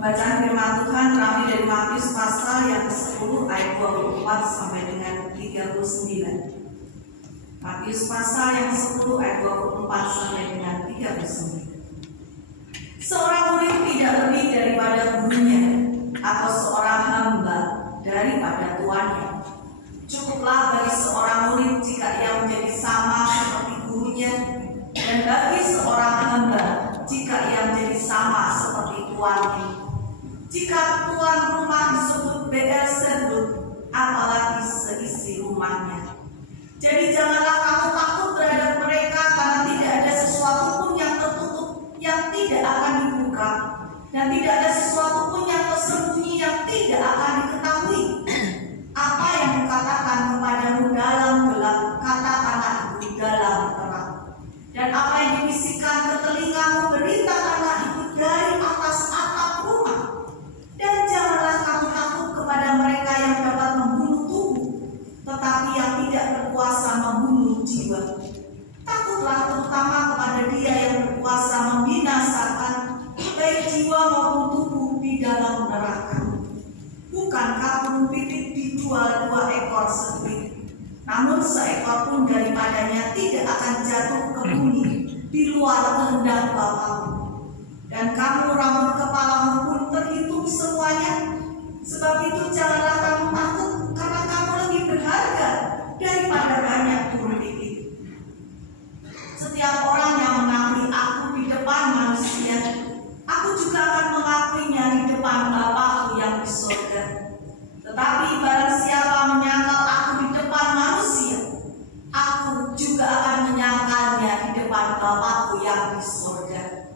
Pembacaan firman Tuhan terambil dari Matius pasal yang ke-10 ayat 24 sampai dengan 39. Matius pasal yang ke-10 ayat 24 sampai dengan 39. Seorang murid tidak lebih daripada gurunya, atau seorang hamba daripada tuannya. Cukuplah bagi seorang murid jika ia menjadi sama seperti gurunya, dan bagi seorang hamba jika ia menjadi sama seperti tuannya. Jika tuan rumah disebut Beelzebul, apalagi seisi rumahnya. Jadi janganlah kamu takut terhadap mereka, karena tidak ada sesuatu pun yang tertutup yang tidak akan dibuka, dan tidak ada sesuatu pun yang tersembunyi yang tidak akan diketahui. Apa yang dikatakan kepadamu dalam gelap, katakanlah itu dalam terang. Dan apa yang dibisikkan ke telingamu, beritakanlah itu dari atas atap rumah. Dan janganlah kamu takut kepada mereka yang dapat membunuh tubuh, tetapi yang tidak berkuasa membunuh jiwa. Takutlah terutama kepada Dia yang berkuasa membinasakan baik jiwa maupun tubuh di dalam neraka. Bukankah burung pipit dijual 2 ekor sendiri? Namun seekor pun daripadanya tidak akan jatuh ke bumi di luar kehendak Bapamu. Dan kamu rambut kepalamu pun terhitung semuanya. Sebab itu janganlah kamu takut, karena kamu lebih berharga daripada banyak burung pipit. Setiap orang yang mengakui aku di depan manusia, aku juga akan mengakuinya di depan Bapa-Ku yang di surga. Tetapi barang siapa menyangkal aku di depan manusia, aku juga akan menyangkalnya di depan Bapa-Ku yang di surga.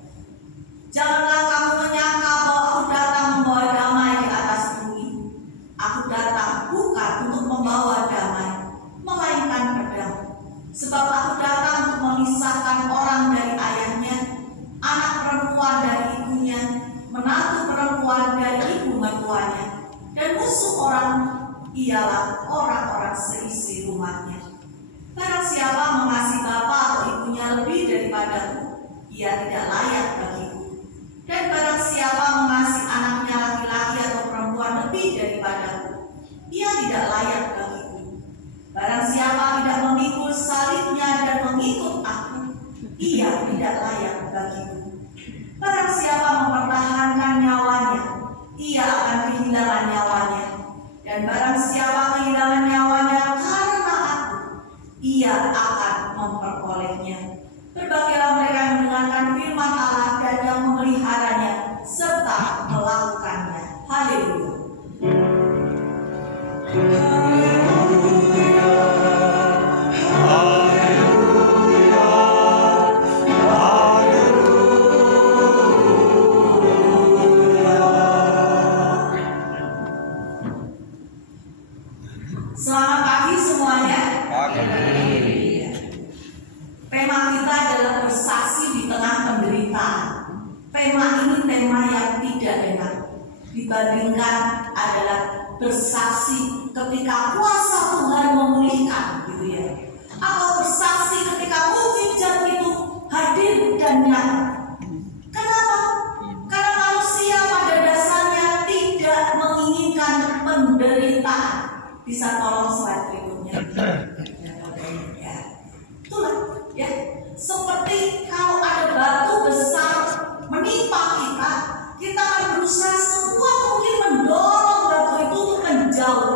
Janganlah kamu menyangka bahwa aku datang membawa damai di atas bumi. Aku datang bukan untuk membawa damai, melainkan pedang. Sebab aku datang untuk memisahkan orang dari ayahnya, anak perempuan dari ibunya, menantu perempuan dari ibu mertuanya, dan musuh orang ialah orang-orang seisi rumahnya. Barang siapa mengasihi bapa atau ibunya lebih daripadaku, ia tidak layak bagiku. Dan barang siapa mengasihi anaknya laki-laki atau perempuan lebih daripadaku, ia tidak layak bagiku. Barang siapa tidak memikul salibnya dan mengikut aku, ia tidak layak bagiku. Barang siapa mempertahankan nyawanya, ia akan kehilangan nyawanya. Dan barang siapa kehilangan nyawanya karena aku, ia akan memperolehnya. Berbahagialah mereka yang mendengarkan firman Allah dan yang memeliharanya serta melakukannya. Haleluya. Selamat pagi semuanya. Tema kita adalah bersaksi di tengah penderitaan. Tema ini tema yang tidak enak dibandingkan adalah bersaksi ketika kuasa Tuhan memulihkan, gitu ya. Atau bersaksi ketika mujizat itu hadir dan nyata. Kenapa? Karena manusia pada dasarnya tidak menginginkan penderitaan. Bisa tolong slide berikutnya. Ya. Itulah ya. Seperti kalau ada batu besar menimpa kita, kita akan berusaha sekuat mungkin mendorong batu itu untuk menjauh.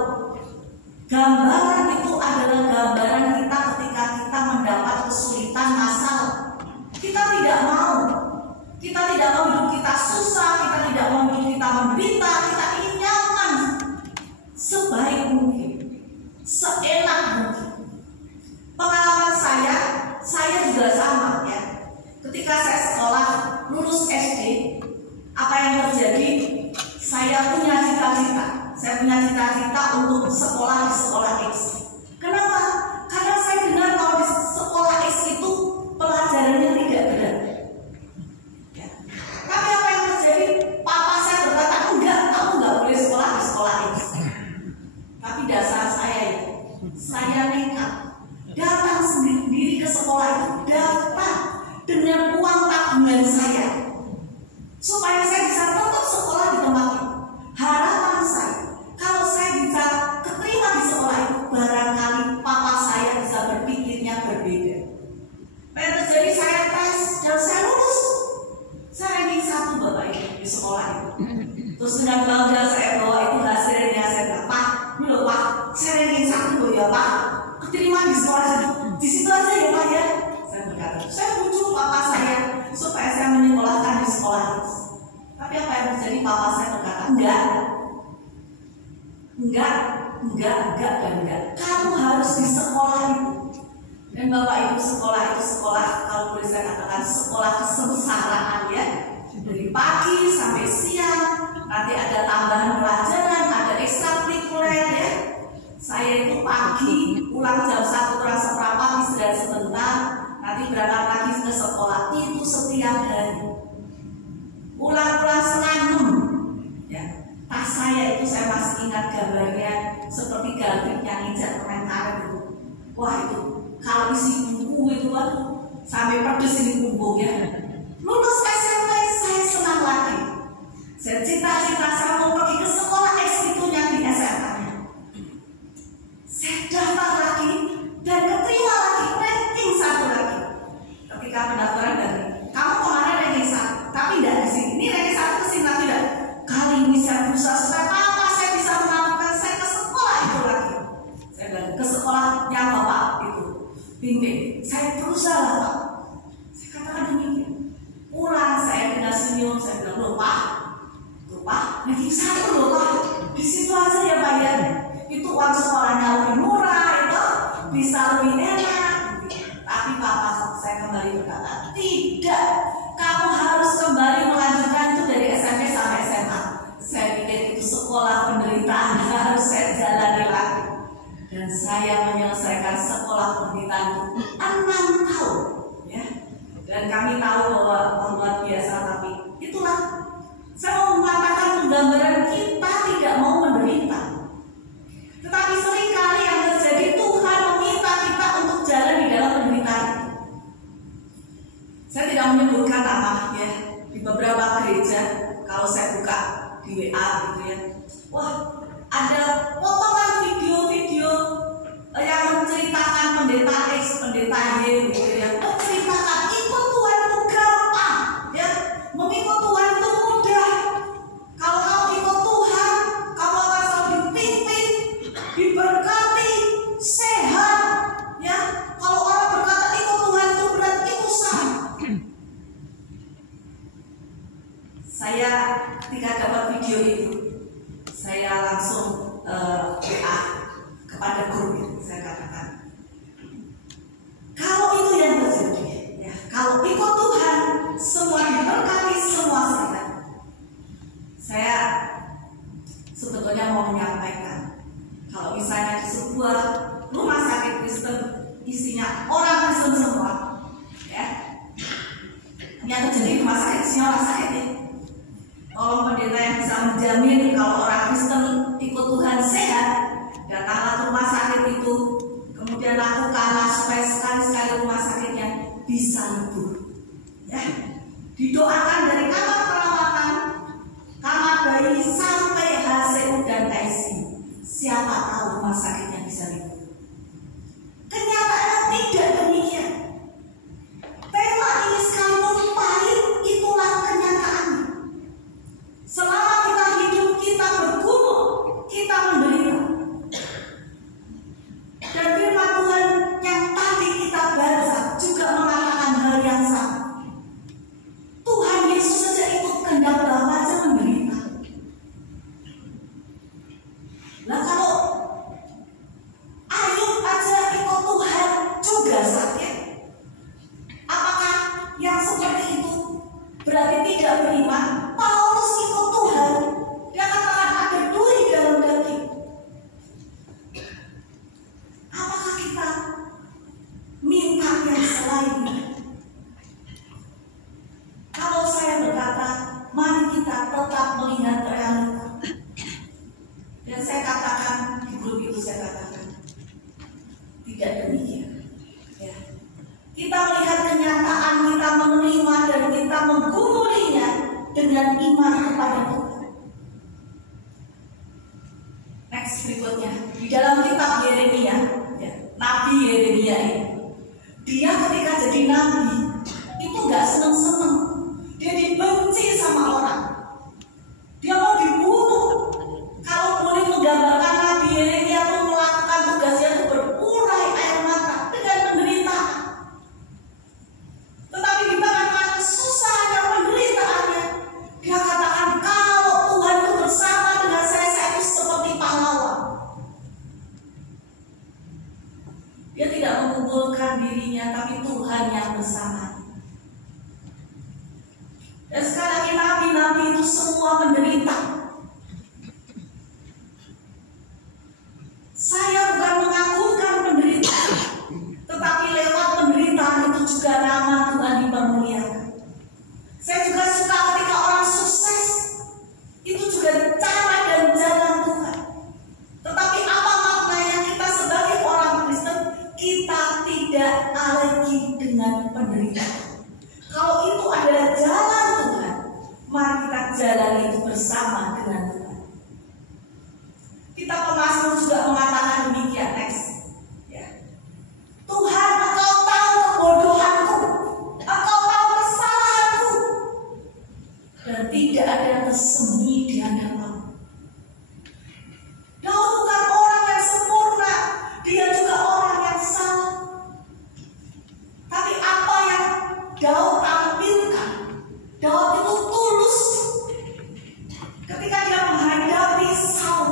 Gambaran itu adalah gambaran kita ketika kita mendapat kesulitan masalah. Kita tidak mau. Kita tidak mau hidup kita susah, kita tidak mau hidup kita menderita, kita ingin nyaman sebaik mungkin, seenak mungkin. Pengalaman saya juga sama ya. Ketika saya sekolah, lulus SD, apa yang terjadi? Saya punya cita-cita. Saya punya cita-cita untuk sekolah di sekolah X. Kenapa? Karena saya dengar kalau di sekolah X itu pelajarannya tidak berat. Ya. Tapi apa yang terjadi? Papa saya berkata, enggak, kamu enggak boleh sekolah di sekolah X. Tapi dasar saya itu, saya Terus dengan bangga saya bawa itu hasilnya, saya bilang, Pak, ini loh Pak, saya ranking 1 loh ya Pak, keterima di sekolah di situ aja ya Pak ya. Saya berkata, saya butuh papa saya supaya saya menyekolahkan di sekolah itu. Tapi apa yang terjadi? Papa saya berkata, enggak. Kamu harus di sekolah itu. Dan Bapak Ibu, sekolah itu sekolah, kalau boleh saya katakan sekolah kesengsaraan ya. Dari pagi sampai siang, nanti ada tambahan pelajaran, ada ekstrakurikuler ya. Saya itu pagi pulang jam 1 kurang seperempat, istirahat sebentar, nanti berangkat lagi ke sekolah itu setiap hari. Pulang-pulang setengah 6 ya. Tas saya itu saya masih ingat gambarnya seperti Galvin yang injak permen karet itu. Wah itu kalau isi buku itu kan sampai pedes ini punggungnya. Lulus SMP saya senang lagi. Saya cita-cita saya mau pergi ke sekolah S-nya di SMA-nya. Saya daftar lagi dan keterima lagi, ranking 1 lagi. Ketika pendaftaran dari kamu kemarin ranking 1, tapi tidak di sini. Ini ranking 1 ke sini tapi tidak. Kali ini saya berusaha supaya apa saya bisa melakukan saya ke sekolah itu lagi. Saya bilang ke sekolahnya Bapak itu bimbing. Saya berusaha Pak. Saya katakan demikian. Pulang saya dengan senyum, saya bilang loh Pak, ranking 1 loh Pak. Di situ aja ya Pak ya. Itu uang sekolahnya lebih murah, itu bisa lebih enak. Tapi Papa saya kembali berkata, tidak, kamu harus kembali melanjutkan itu dari SMP sampai SMA. Saya pikir itu sekolah penderitaan harus saya jalani lagi. Dan saya menyelesaikan sekolah penderitaan itu 6 tahun ya. Dan kami tahu bahwa luar biasa, tapi itulah saya mau mengatakan penggambaran kita tidak mau menderita. Tetapi seringkali yang terjadi Tuhan meminta kita untuk jalan di dalam penderitaan. Saya tidak menyebutkan nama ya. Di beberapa gereja kalau saya buka di WA gitu ya, wah ada potongan video-video yang menceritakan pendeta X, pendeta Y gitu ya, menceritakan ikut Tuhan itu gampang ya, mengikut Tuhan itu mudah. Kalau kamu ikut Tuhan, kamu akan selalu dipimpin, diberkati, sehat ya. Kalau orang berkata ikut Tuhan itu berat, itu salah. Saya ketika dapat video itu, saya langsung WA kepada grup itu, saya katakan, kalau itu yang terjadi, ya, kalau ikut Tuhan, semua diberkati, semua sehat. Saya sebetulnya mau menyampaikan, kalau misalnya di sebuah rumah sakit Kristen isinya orang Kristen semua, ya, yang terjadi di rumah sakit isinya orang sakit ya. Tolong pendeta yang bisa menjamin kalau orang Kristen ikut Tuhan sehat, datanglah ke rumah sakit itu, kemudian lakukanlah supaya sekali-sekali rumah sakitnya bisa lebur. Ya, didoakan dari kamar perawatan, kamar bayi sampai HCU dan ICU. Siapa tahu rumah sakitnya bisa libur. Kenyataannya tidak demikian. Tema ini sekalipun pahit, itulah kenyataannya. Selama kita hidup, kita bergumul, kita menderita. Dan firman Tuhan yang tadi kita baca juga mengatakan hal yang sama. Tuhan Yesus saja ikut kehendak Bapa saja menderita. Nah kalau Ayub aja ikut Tuhan juga sakit, apakah yang seperti itu berarti tidak beriman? Paulus ikut Tuhan, dia katakan ada duri dalam daging. Apakah kita minta yang selain? Kalau saya berkata, mari kita tetap melihat realita. Dan saya katakan di grup itu, saya katakan tidak demikian. Ya. Kita melihat kenyataan, kita menerima dan kita menggumulinya dengan Dan sekali lagi nabi-nabi itu semua menderita. Saya bukan mengagungkan penderitaan, tetapi lewat penderitaan itu juga nama Tuhan dipermuliakan. Saya juga suka ketika orang sukses, itu juga cara dan jalan Tuhan. Tetapi apa maknanya kita sebagai orang Kristen, kita tidak alergi dengan penderitaan. Kalau itu adalah jalan Tuhan, mari kita jalani itu bersama dengan Tuhan. Kita pemazmur juga mengatakan demikian, next. Ya. Tuhan, Engkau tahu kebodohanku, Engkau tahu kesalahanku, dan tidak ada yang tersembunyi di hadapan-Mu. Daud bukan orang yang sempurna, dia juga orang yang salah. Tapi apa yang Daud tampilkan, Daud itu tulus. Ketika dia menghadapi Saul,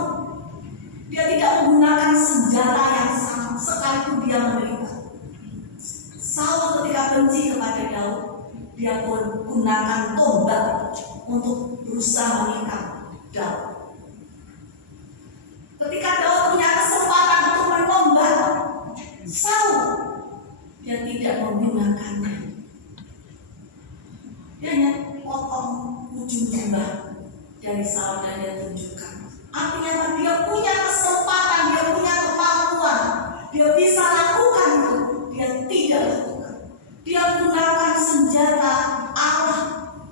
dia tidak menggunakan senjata yang sama, sekalipun dia menderita. Saul ketika benci kepada Daud, dia pun gunakan tombak untuk berusaha mengikat Daud. Ketika Daud punya kesempatan untuk menombak Saul, dia tidak menggunakannya. Dia hanya potong ujung tombak dari Saul dan dia tunjukkan. Artinya dia punya kesempatan, dia punya kemampuan, dia bisa lakukan itu, dia tidak lakukan. Dia gunakan senjata Allah.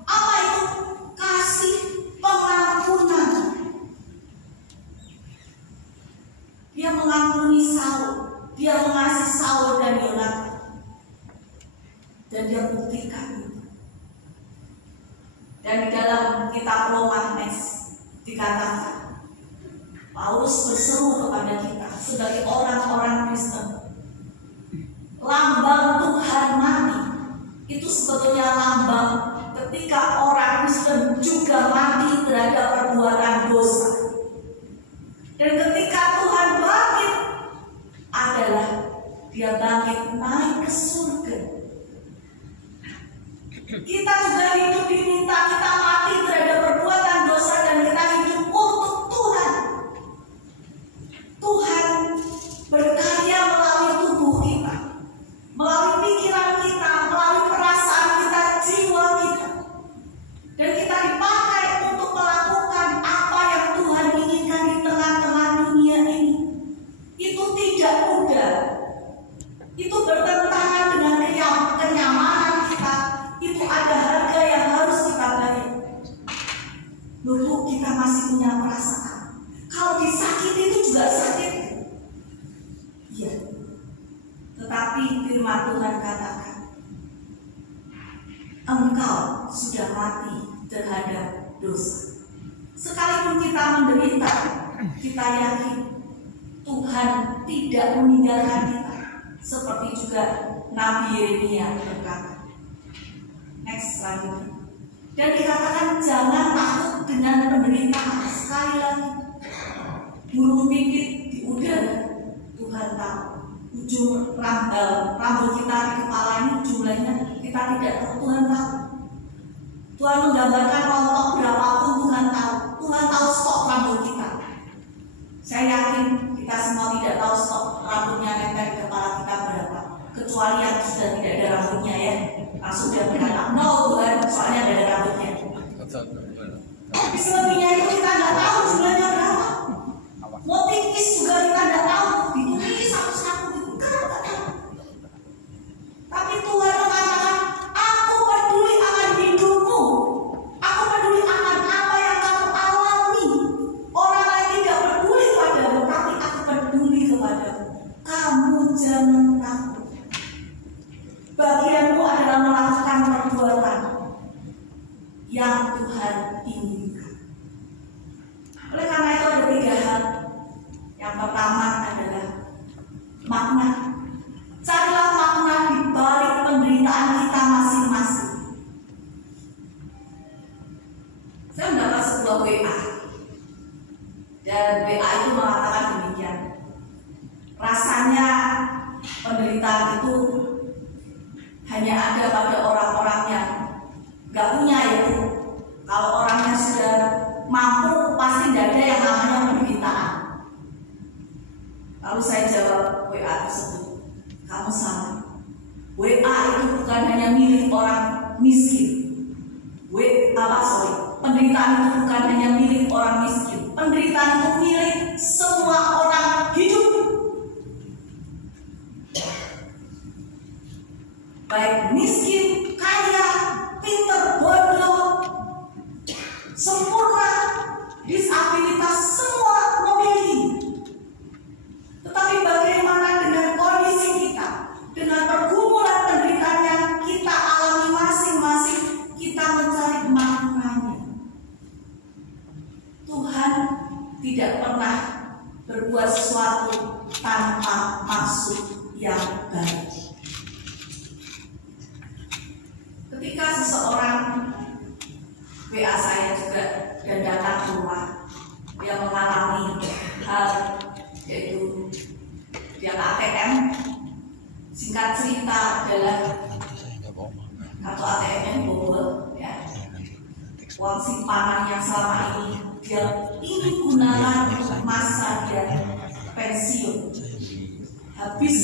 Apa itu? Kasih pengampunan. Dia mengampuni Saul, dia mengasihi Saul dan Yonatan, dan dia buktikan itu. Dan di dalam kitab Roma dikatakan, Paulus berseru kepada kita sebagai orang-orang Kristen, lambang Tuhan mati itu sebetulnya lambang ketika orang Kristen juga mati terhadap perbuatan dosa. Dan ketika Tuhan bangkit adalah dia bangkit naik ke surga. Kita juga hidup diminta kita mati terhadap perbuatan dosa dan kita hidup untuk Tuhan. Tuhan berkarya melalui tubuh kita, melalui pikiran kita, melalui perasaan kita, jiwa kita. Dan kita dipakai untuk melakukan apa yang Tuhan inginkan di tengah-tengah dunia ini. Itu tidak mudah. Itu bertentangan dengan kenyamanan kita. Itu ada harga yang harus kita bayar. Dulu kita masih punya perasaan. Kalau disakiti itu juga sakit. Iya. Tetapi firman Tuhan katakan, engkau sudah mati terhadap dosa. Sekalipun kita menderita, kita yakin Tuhan tidak meninggalkan kita. Seperti juga Nabi Yeremia berkata. Next slide. Dan dikatakan jangan takut dengan penderitaan. Sekali lagi, burung pipit di udara, Tuhan tahu. Ujung rambut kita di kepala ini jumlahnya kita tidak tahu, Tuhan tahu. Tuhan menggambarkan rontok berapapun Tuhan tahu. Tuhan tahu stok rambut kita. Saya yakin kita semua tidak tahu stok rambutnya nempel di kepala kita berapa. Kecuali yang sudah tidak ada rambutnya ya. Langsung dia berkata, no Tuhan, soalnya ada rambutnya. Tapi selebihnya itu kita nggak tahu jumlahnya berapa. Mau tipis juga kita nggak tahu. Ditulis satu-satu itu kan nggak tahu. Tapi Tuhan mengatakan, aku peduli akan hidupmu. Aku peduli akan apa yang kamu alami. Orang lain tidak peduli padamu, tapi aku peduli kepadamu. Kamu jangan takut. Bagianmu adalah melakukan perbuatan yang Tuhan ingin. miskin. Penderitaan itu bukan hanya milik orang miskin. Penderitaan itu milik semua orang hidup. Baik miskin, kaya, pinter, bodoh, sempurna, disabilitas, semua memiliki. Tetapi bagaimana dengan kondisi kita, dengan pergumulan penderitaan yang kita alami masing-masing, kita mencari maknanya. Tuhan tidak pernah berbuat sesuatu tanpa maksud yang baik. Ketika seseorang WA saya juga dan datang ke rumah, dia mengalami hal yaitu dia ke ATM. Singkat cerita adalah kartu ATM-nya bobol, ya. Uang simpanan yang selama ini dia ingin gunakan untuk masa dia pensiun habis,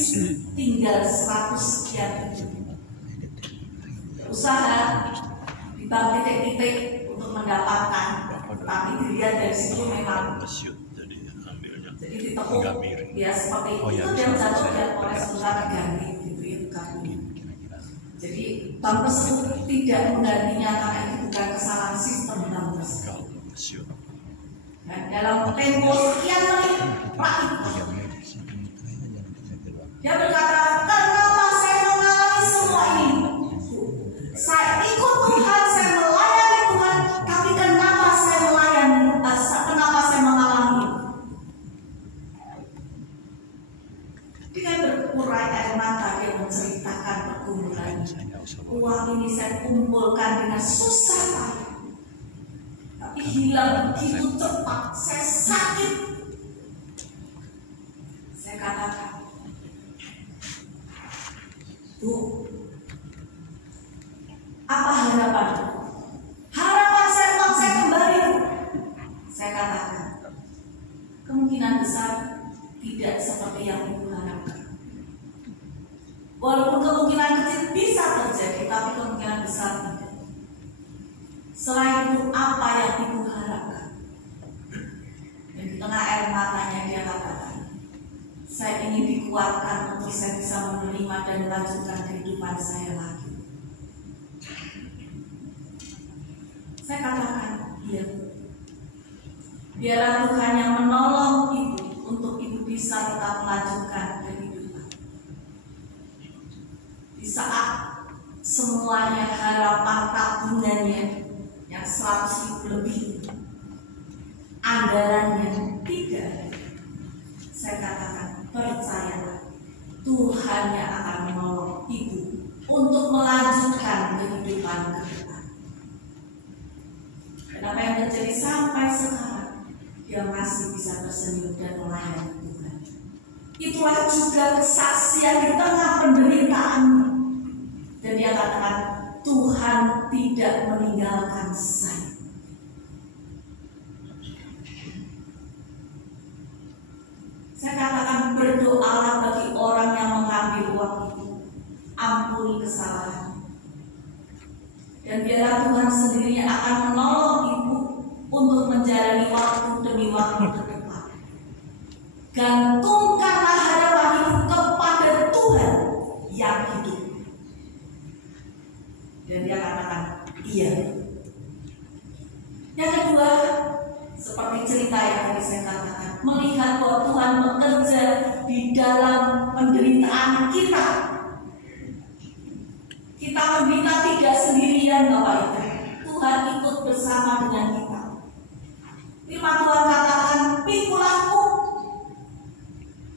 tinggal 100 sekian ribu. Usaha di bank titik-titik untuk mendapatkan, tapi dilihat dari situ memang jadi ditekuk ya seperti itu, yang jatuh dan oleh sebentar diganti gitu ya, bukan ini. Jadi bank tersebut tidak menggantinya karena itu bukan kesalahan sistem bank tersebut. Dan dalam tempo sekian menit dia berkata, kenapa saya mengalami semua ini? Saya ikut Tuhan, saya melayani Tuhan, tapi kenapa saya mengalami? Dengan berurai air mata dia menceritakan pergumulan. Uang ini saya kumpulkan dengan susah payah, tapi hilang begitu cepat. Saya sakit. Saya katakan, Bu, apa harapan? Harapan saya uang saya kembali. Saya katakan, kemungkinan besar tidak seperti yang Ibu harapkan. Walaupun kemungkinan kecil bisa terjadi, tapi kemungkinan besar tidak. Selain itu, apa yang Ibu harapkan? Dan di tengah air matanya dia katakan, saya ingin dikuatkan untuk saya bisa menerima dan melanjutkan kehidupan saya lagi. Saya katakan, iya. Biarlah Tuhan yang menolong Ibu untuk Ibu bisa tetap melanjutkan kehidupan. Di saat semuanya harapan tabungannya yang 100.000 lebih, anggarannya tidak ada. Saya katakan, percayalah, Tuhan yang akan menolong Ibu untuk melanjutkan kehidupan ke depan. Kenapa yang terjadi sampai sekarang dia masih bisa tersenyum dan melayani Tuhan. Itulah juga kesaksian di tengah penderitaan. Dan dia katakan, Tuhan tidak meninggalkan saya. Saya katakan, berdoalah bagi orang yang mengambil uang itu, ampuni kesalahan. Dan biarlah Tuhan sendiri yang akan menolong Ibu untuk menjalani waktu demi waktu ke depan. Gantungkanlah harapan Ibu kepada Tuhan yang hidup. Dan dia katakan, iya. Yang kedua, seperti cerita yang tadi saya katakan, melihat bahwa Tuhan bekerja di dalam penderitaan kita. Kita menderita tidak sendirian, Bapak Ibu. Tuhan ikut bersama dengan kita. Firman Tuhan katakan, pikulah kuk.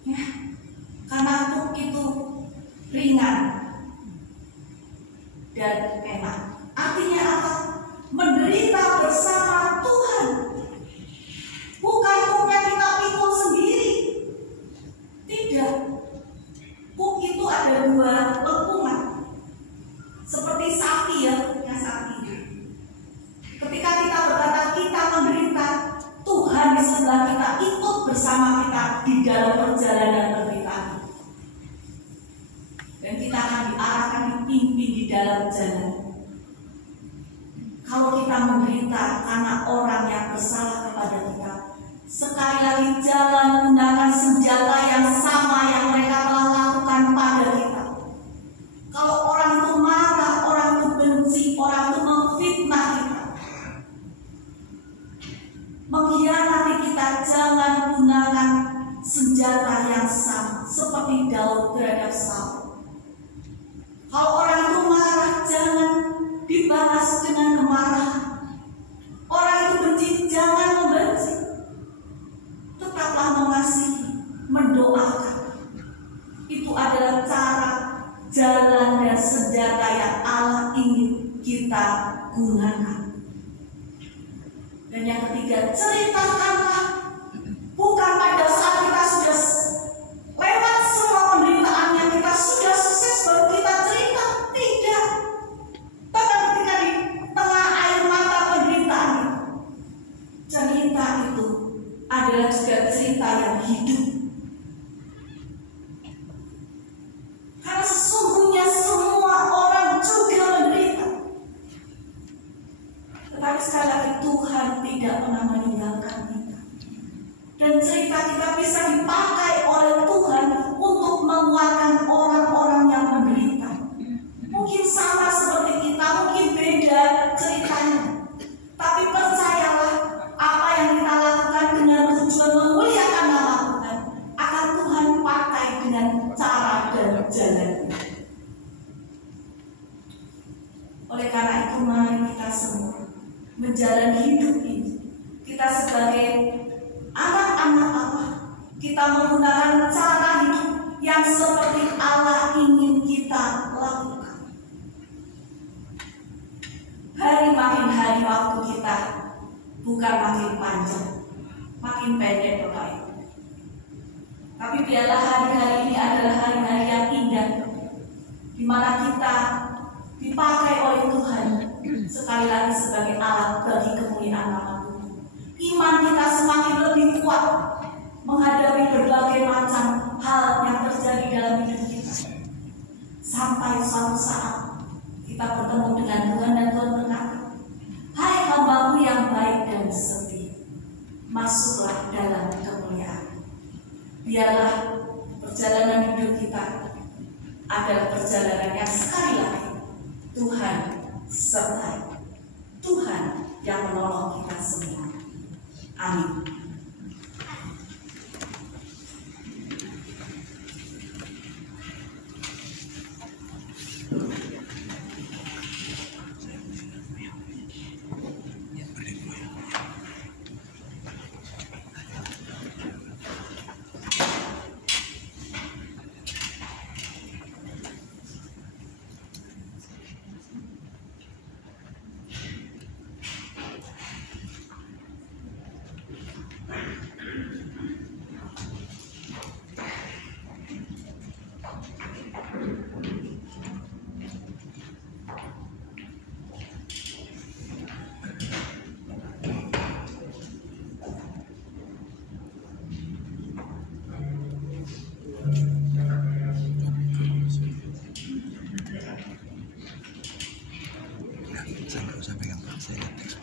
Ya, karena kuk itu ringan dan enak. Artinya apa? Menderita bersama Tuhan. Bukan kuknya kita pikul sendiri. Tidak. Kuk itu ada dua lengkungan. Seperti sapi ya, sapi. Ketika kita berkata kita menderita, Tuhan di sebelah kita ikut bersama kita di dalam perjalanan penderitaan. Dan kita akan diarahkan, dipimpin di dalam jalan. Kalau kita menderita karena orang yang bersalah kepada kita, sekali lagi jangan menggunakan senjata yang sama yang mereka telah lakukan pada kita. Kalau orang itu marah, orang itu benci, orang itu memfitnah kita, mengkhianati kita, jangan gunakan senjata yang sama seperti Daud terhadap Saul. Kalau orang itu marah, jangan dibalas dengan kemarahan. Orang itu benci, jangan membenci. Tetaplah mengasihi, mendoakan. Itu adalah cara, jalan, dan senjata yang Allah ingin kita gunakan. Dan yang ketiga, ceritakanlah. Bukan pada saat kita sudah lewat semua penderitaan yang kita sudah sukses baru kita cerita. Tidak. Bahkan ketika di tengah air mata penderitaan, cerita itu adalah juga cerita yang hidup. Karena sesungguhnya semua orang juga menderita. Tetapi sekali lagi Tuhan tidak pernah meninggalkan kita. Dan cerita kita bisa dipakai oleh Tuhan untuk menguatkan orang-orang yang menderita. Mungkin sama seperti kita, mungkin beda ceritanya. Tapi percayalah, apa yang kita lakukan dengan tujuan memuliakan nama Tuhan akan Tuhan pakai dengan cara dan jalan. Oleh karena itu mari kita semua menjalani hidup ini. Kita sebagai anak-anak Allah, kita menggunakan cara hidup yang seperti Allah ingin kita lakukan. Hari makin hari waktu kita bukan makin panjang, makin pendek Bapak Ibu. Tapi biarlah hari-hari ini adalah hari-hari yang indah, di mana kita dipakai oleh Tuhan sekali lagi sebagai alat bagi kemuliaan nama Tuhan. Iman kita semakin lebih kuat menghadapi berbagai macam hal yang terjadi dalam hidup kita. Sampai suatu saat kita bertemu dengan Tuhan dan Tuhan berkata, "Hai hamba-Mu yang baik dan setia, masuklah dalam kemuliaan." Biarlah perjalanan hidup kita adalah perjalanan yang sekali lagi Tuhan sertai, Tuhan yang menolong kita semua. Amin. Saya nggak usah pegang, saya lihat teks.